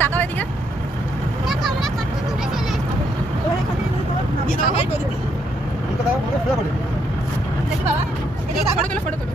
তাকাও এদিকে। দেখি বাবা, এদিকে ফটো তোলো।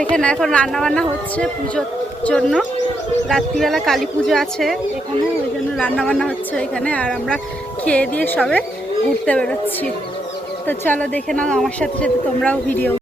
ওইখানে এখন রান্না বান্না হচ্ছে পুজোর জন্য। রাত্রিবেলা কালী পুজো আছে এখানে, ওই জন্য রান্না বান্না হচ্ছে ওইখানে। আর আমরা খেয়ে দিয়ে সবে ঘুরতে বেরোচ্ছি। তো চলো দেখে নাও আমার সাথে সাথে তোমরাও ভিডিও।